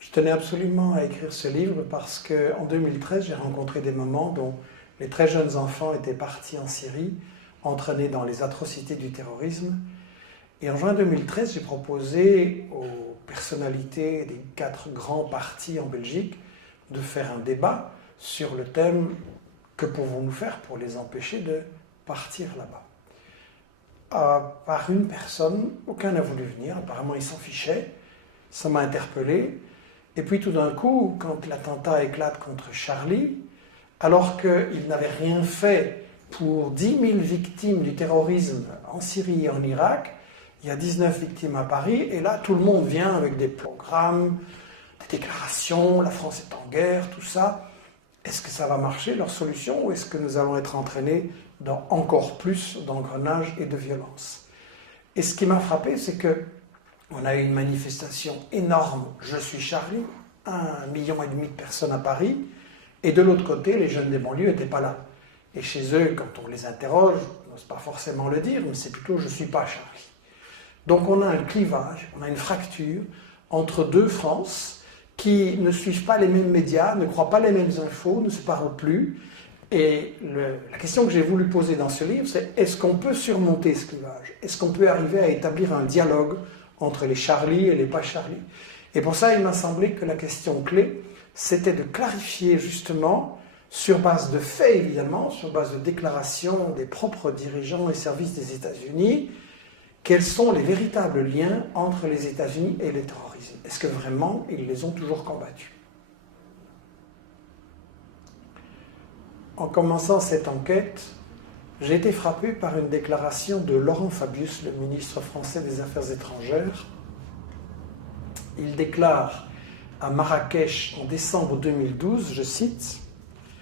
Je tenais absolument à écrire ce livre parce qu'en 2013, j'ai rencontré des mamans dont les très jeunes enfants étaient partis en Syrie, entraînés dans les atrocités du terrorisme. Et en juin 2013, j'ai proposé aux personnalités des 4 grands partis en Belgique de faire un débat sur le thème « Que pouvons-nous faire pour les empêcher de partir là-bas » Par une personne, aucun n'a voulu venir, apparemment ils s'en fichaient, ça m'a interpellé. Et puis tout d'un coup, quand l'attentat éclate contre Charlie, alors qu'il n'avait rien fait pour 10 000 victimes du terrorisme en Syrie et en Irak, il y a 19 victimes à Paris, et là tout le monde vient avec des programmes, des déclarations, la France est en guerre, tout ça. Est-ce que ça va marcher, leur solution, ou est-ce que nous allons être entraînés dans encore plus d'engrenage et de violence? Et ce qui m'a frappé, c'est qu'on a eu une manifestation énorme, Je suis Charlie, 1,5 million de personnes à Paris, et de l'autre côté, les jeunes des banlieues n'étaient pas là. Et chez eux, quand on les interroge, on n'ose pas forcément le dire, mais c'est plutôt « je ne suis pas Charlie ». Donc on a un clivage, on a une fracture entre 2 France qui ne suivent pas les mêmes médias, ne croient pas les mêmes infos, ne se parlent plus. Et la question que j'ai voulu poser dans ce livre, c'est est-ce qu'on peut surmonter ce clivage? Est-ce qu'on peut arriver à établir un dialogue entre les Charlie et les pas Charlie? Et pour ça, il m'a semblé que la question clé, c'était de clarifier justement, sur base de faits évidemment, sur base de déclarations des propres dirigeants et services des États-Unis, quels sont les véritables liens entre les États-Unis et le terrorisme? Est-ce que vraiment ils les ont toujours combattus? En commençant cette enquête, j'ai été frappé par une déclaration de Laurent Fabius, le ministre français des Affaires étrangères. Il déclare à Marrakech en décembre 2012, je cite,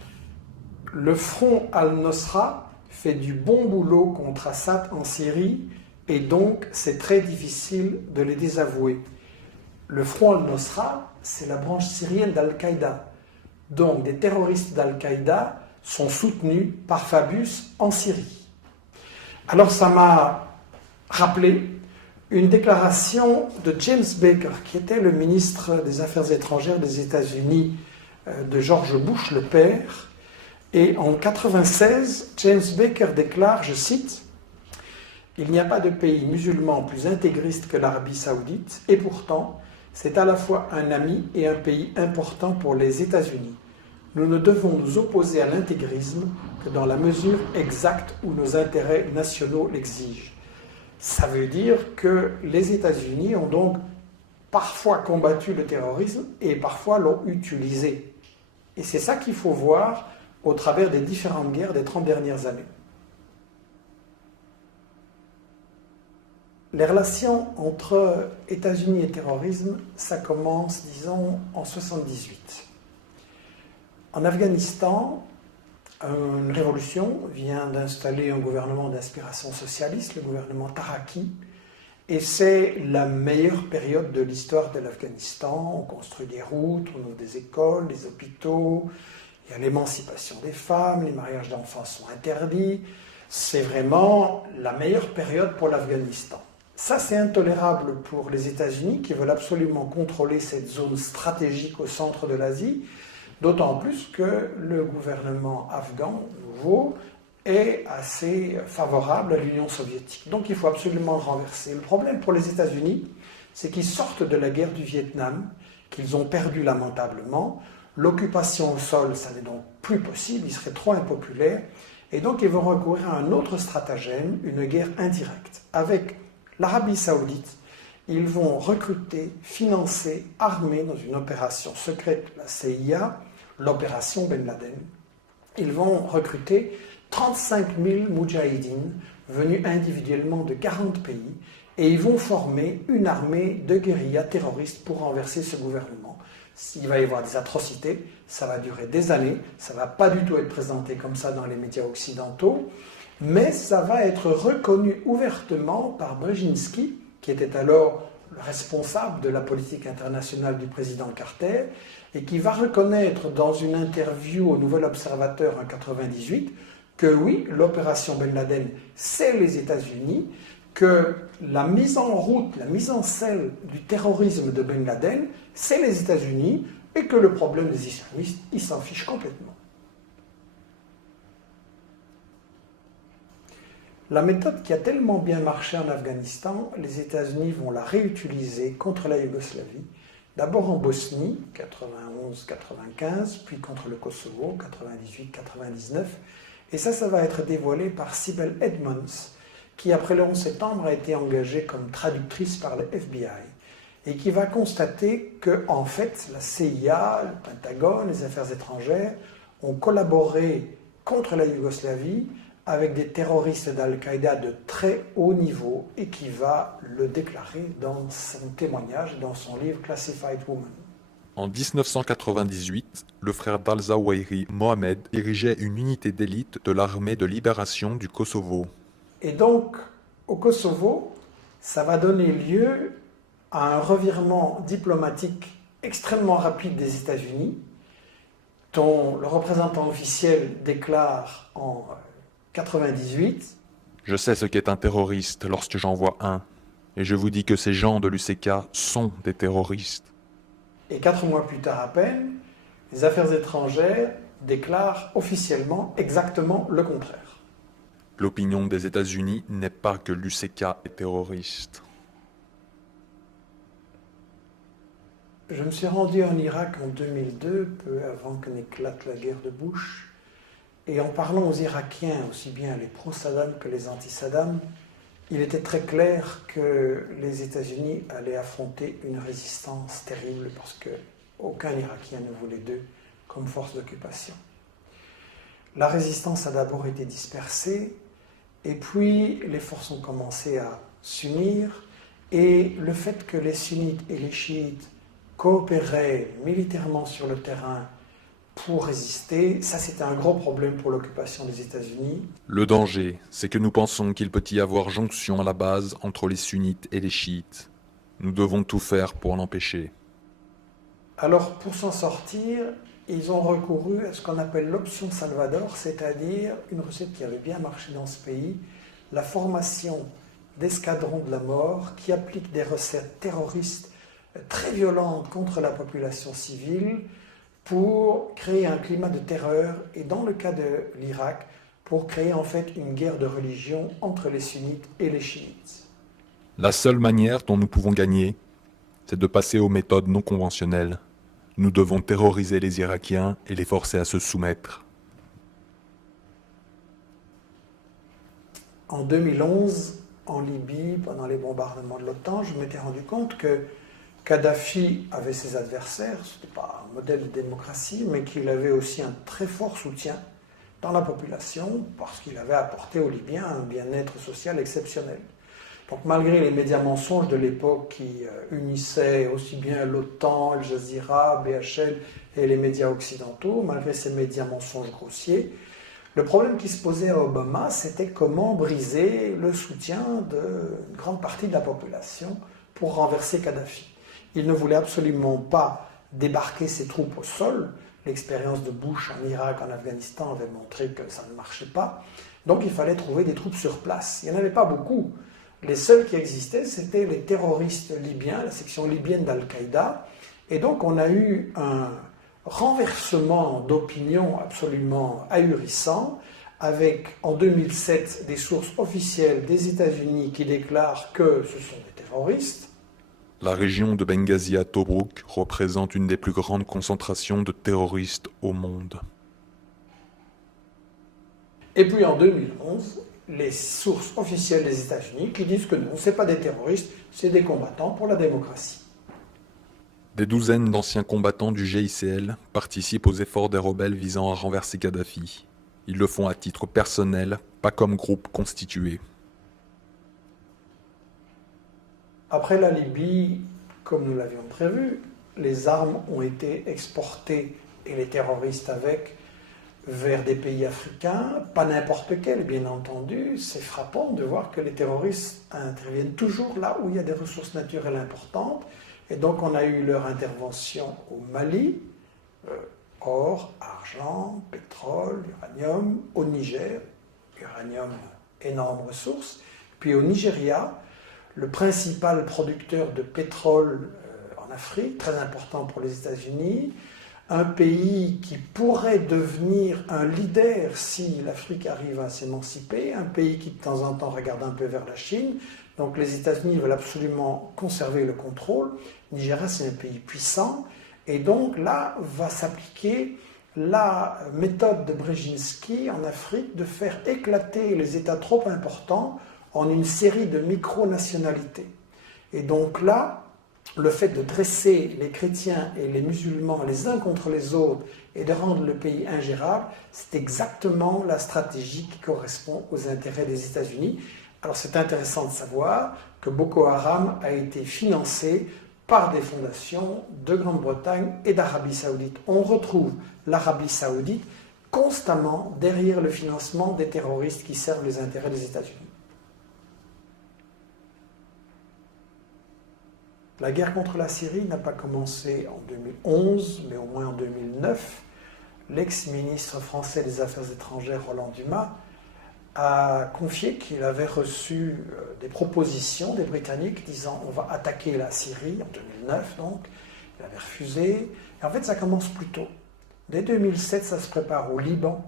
« Le front al-Nosra fait du bon boulot contre Assad en Syrie et donc c'est très difficile de les désavouer. Le front al-Nosra, c'est la branche syrienne d'Al-Qaïda. Donc des terroristes d'Al-Qaïda sont soutenus par Fabius en Syrie. » Alors ça m'a rappelé une déclaration de James Baker, qui était le ministre des Affaires étrangères des États-Unis de George Bush, le père. Et en 1996, James Baker déclare, je cite, « Il n'y a pas de pays musulman plus intégriste que l'Arabie saoudite, et pourtant, c'est à la fois un ami et un pays important pour les États-Unis. Nous ne devons nous opposer à l'intégrisme que dans la mesure exacte où nos intérêts nationaux l'exigent. » Ça veut dire que les États-Unis ont donc parfois combattu le terrorisme et parfois l'ont utilisé. Et c'est ça qu'il faut voir au travers des différentes guerres des 30 dernières années. Les relations entre États-Unis et terrorisme, ça commence, disons, en 1978. En Afghanistan, une révolution vient d'installer un gouvernement d'inspiration socialiste, le gouvernement Taraki, et c'est la meilleure période de l'histoire de l'Afghanistan. On construit des routes, on ouvre des écoles, des hôpitaux, il y a l'émancipation des femmes, les mariages d'enfants sont interdits. C'est vraiment la meilleure période pour l'Afghanistan. Ça, c'est intolérable pour les États-Unis qui veulent absolument contrôler cette zone stratégique au centre de l'Asie, d'autant plus que le gouvernement afghan, nouveau, est assez favorable à l'Union soviétique. Donc il faut absolument le renverser. Le problème pour les États-Unis, c'est qu'ils sortent de la guerre du Vietnam, qu'ils ont perdu lamentablement. L'occupation au sol, ça n'est donc plus possible, il serait trop impopulaire. Et donc ils vont recourir à un autre stratagème, une guerre indirecte. Avec l'Arabie saoudite, ils vont recruter, financer, armer dans une opération secrète, la CIA, l'opération Ben Laden. Ils vont recruter 35 000 moudjahidines venus individuellement de 40 pays et ils vont former une armée de guérillas terroristes pour renverser ce gouvernement. S'il va y avoir des atrocités, ça va durer des années, ça ne va pas du tout être présenté comme ça dans les médias occidentaux, mais ça va être reconnu ouvertement par Brzezinski, qui était alors le responsable de la politique internationale du président Carter, et qui va reconnaître dans une interview au Nouvel Observateur en 1998 que oui, l'opération Ben Laden, c'est les États-Unis, que la mise en route, la mise en selle du terrorisme de Ben Laden, c'est les États-Unis, et que le problème des islamistes, ils s'en fichent complètement. La méthode qui a tellement bien marché en Afghanistan, les États-Unis vont la réutiliser contre la Yougoslavie, d'abord en Bosnie, 91-95, puis contre le Kosovo, 98-99, et ça va être dévoilé par Sibel Edmonds, qui après le 11 septembre a été engagée comme traductrice par le FBI, et qui va constater que, en fait, la CIA, le Pentagone, les affaires étrangères ont collaboré contre la Yougoslavie avec des terroristes d'Al-Qaïda de très haut niveau, et qui va le déclarer dans son témoignage, dans son livre Classified Woman. En 1998, le frère d'Al-Zawahiri, Mohamed, dirigeait une unité d'élite de l'armée de libération du Kosovo. Et donc, au Kosovo, ça va donner lieu à un revirement diplomatique extrêmement rapide des États-Unis, dont le représentant officiel déclare en 98 « Je sais ce qu'est un terroriste lorsque j'en vois un, et je vous dis que ces gens de l'UCK sont des terroristes. » Et 4 mois plus tard à peine, les affaires étrangères déclarent officiellement exactement le contraire. L'opinion des États-Unis n'est pas que l'UCK est terroriste. Je me suis rendu en Irak en 2002, peu avant que n'éclate la guerre de Bush. Et en parlant aux Irakiens, aussi bien les pro-Saddam que les anti-Saddam, il était très clair que les États-Unis allaient affronter une résistance terrible parce qu'aucun Irakien ne voulait d'eux comme force d'occupation. La résistance a d'abord été dispersée, et puis les forces ont commencé à s'unir, et le fait que les sunnites et les chiites coopéraient militairement sur le terrain pour résister, ça c'était un gros problème pour l'occupation des États-Unis. Le danger, c'est que nous pensons qu'il peut y avoir jonction à la base entre les sunnites et les chiites. Nous devons tout faire pour l'empêcher. Alors pour s'en sortir, ils ont recouru à ce qu'on appelle l'option Salvador, c'est-à-dire une recette qui avait bien marché dans ce pays, la formation d'escadrons de la mort qui appliquent des recettes terroristes très violentes contre la population civile, pour créer un climat de terreur, et dans le cas de l'Irak, pour créer en fait une guerre de religion entre les sunnites et les chiites. La seule manière dont nous pouvons gagner, c'est de passer aux méthodes non conventionnelles. Nous devons terroriser les Irakiens et les forcer à se soumettre. En 2011, en Libye, pendant les bombardements de l'OTAN, je m'étais rendu compte que Kadhafi avait ses adversaires, ce n'était pas un modèle de démocratie, mais qu'il avait aussi un très fort soutien dans la population parce qu'il avait apporté aux Libyens un bien-être social exceptionnel. Donc malgré les médias mensonges de l'époque qui unissaient aussi bien l'OTAN, Al Jazeera, BHL et les médias occidentaux, malgré ces médias mensonges grossiers, le problème qui se posait à Obama, c'était comment briser le soutien d'une grande partie de la population pour renverser Kadhafi. Il ne voulait absolument pas débarquer ses troupes au sol. L'expérience de Bush en Irak, en Afghanistan avait montré que ça ne marchait pas. Donc il fallait trouver des troupes sur place. Il n'y en avait pas beaucoup. Les seuls qui existaient, c'était les terroristes libyens, la section libyenne d'Al-Qaïda. Et donc on a eu un renversement d'opinion absolument ahurissant, avec en 2007 des sources officielles des États-Unis qui déclarent que ce sont des terroristes. La région de Benghazi à Tobrouk représente une des plus grandes concentrations de terroristes au monde. Et puis en 2011, les sources officielles des États-Unis qui disent que non, ce n'est pas des terroristes, c'est des combattants pour la démocratie. Des douzaines d'anciens combattants du GICL participent aux efforts des rebelles visant à renverser Kadhafi. Ils le font à titre personnel, pas comme groupe constitué. Après la Libye, comme nous l'avions prévu, les armes ont été exportées, et les terroristes avec, vers des pays africains, pas n'importe quels, bien entendu. C'est frappant de voir que les terroristes interviennent toujours là où il y a des ressources naturelles importantes. Et donc on a eu leur intervention au Mali, or, argent, pétrole, uranium, au Niger, uranium, énorme ressource, Puis au Nigeria, le principal producteur de pétrole en Afrique, très important pour les États-Unis, un pays qui pourrait devenir un leader si l'Afrique arrive à s'émanciper, un pays qui de temps en temps regarde un peu vers la Chine. Donc les États-Unis veulent absolument conserver le contrôle. Nigeria, c'est un pays puissant. Et donc là, va s'appliquer la méthode de Brzezinski en Afrique de faire éclater les États trop importants en une série de micro-nationalités. Et donc là, le fait de dresser les chrétiens et les musulmans les uns contre les autres et de rendre le pays ingérable, c'est exactement la stratégie qui correspond aux intérêts des États-Unis. Alors c'est intéressant de savoir que Boko Haram a été financé par des fondations de Grande-Bretagne et d'Arabie Saoudite. On retrouve l'Arabie Saoudite constamment derrière le financement des terroristes qui servent les intérêts des États-Unis. La guerre contre la Syrie n'a pas commencé en 2011, mais au moins en 2009. L'ex-ministre français des Affaires étrangères, Roland Dumas, a confié qu'il avait reçu des propositions des Britanniques disant on va attaquer la Syrie en 2009, donc. Il avait refusé. Et en fait, ça commence plus tôt. Dès 2007, ça se prépare au Liban,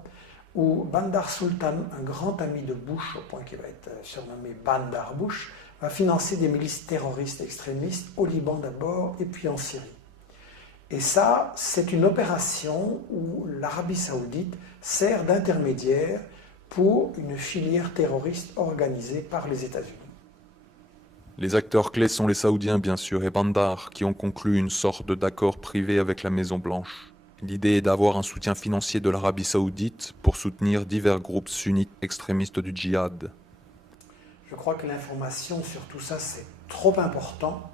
où Bandar Sultan, un grand ami de Bush, au point qu'il va être surnommé Bandar Bush, va financer des milices terroristes extrémistes au Liban d'abord et puis en Syrie. Et ça, c'est une opération où l'Arabie Saoudite sert d'intermédiaire pour une filière terroriste organisée par les États-Unis. Les acteurs clés sont les Saoudiens bien sûr et Bandar qui ont conclu une sorte d'accord privé avec la Maison-Blanche. L'idée est d'avoir un soutien financier de l'Arabie Saoudite pour soutenir divers groupes sunnites extrémistes du djihad. Je crois que l'information sur tout ça, c'est trop important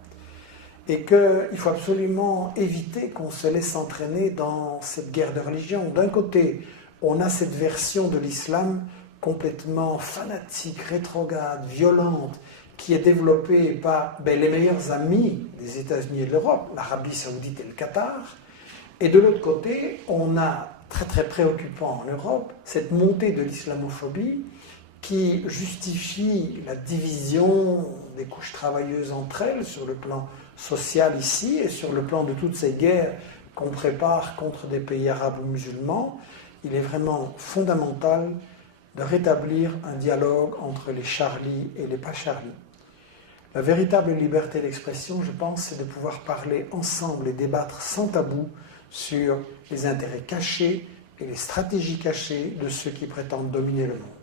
et qu'il faut absolument éviter qu'on se laisse entraîner dans cette guerre de religion. D'un côté, on a cette version de l'islam complètement fanatique, rétrograde, violente, qui est développée par les meilleurs amis des États-Unis et de l'Europe, l'Arabie Saoudite et le Qatar. Et de l'autre côté, on a, très très préoccupant en Europe, cette montée de l'islamophobie qui justifie la division des couches travailleuses entre elles sur le plan social ici et sur le plan de toutes ces guerres qu'on prépare contre des pays arabes ou musulmans. Il est vraiment fondamental de rétablir un dialogue entre les Charlie et les pas Charlie. La véritable liberté d'expression, je pense, c'est de pouvoir parler ensemble et débattre sans tabou sur les intérêts cachés et les stratégies cachées de ceux qui prétendent dominer le monde.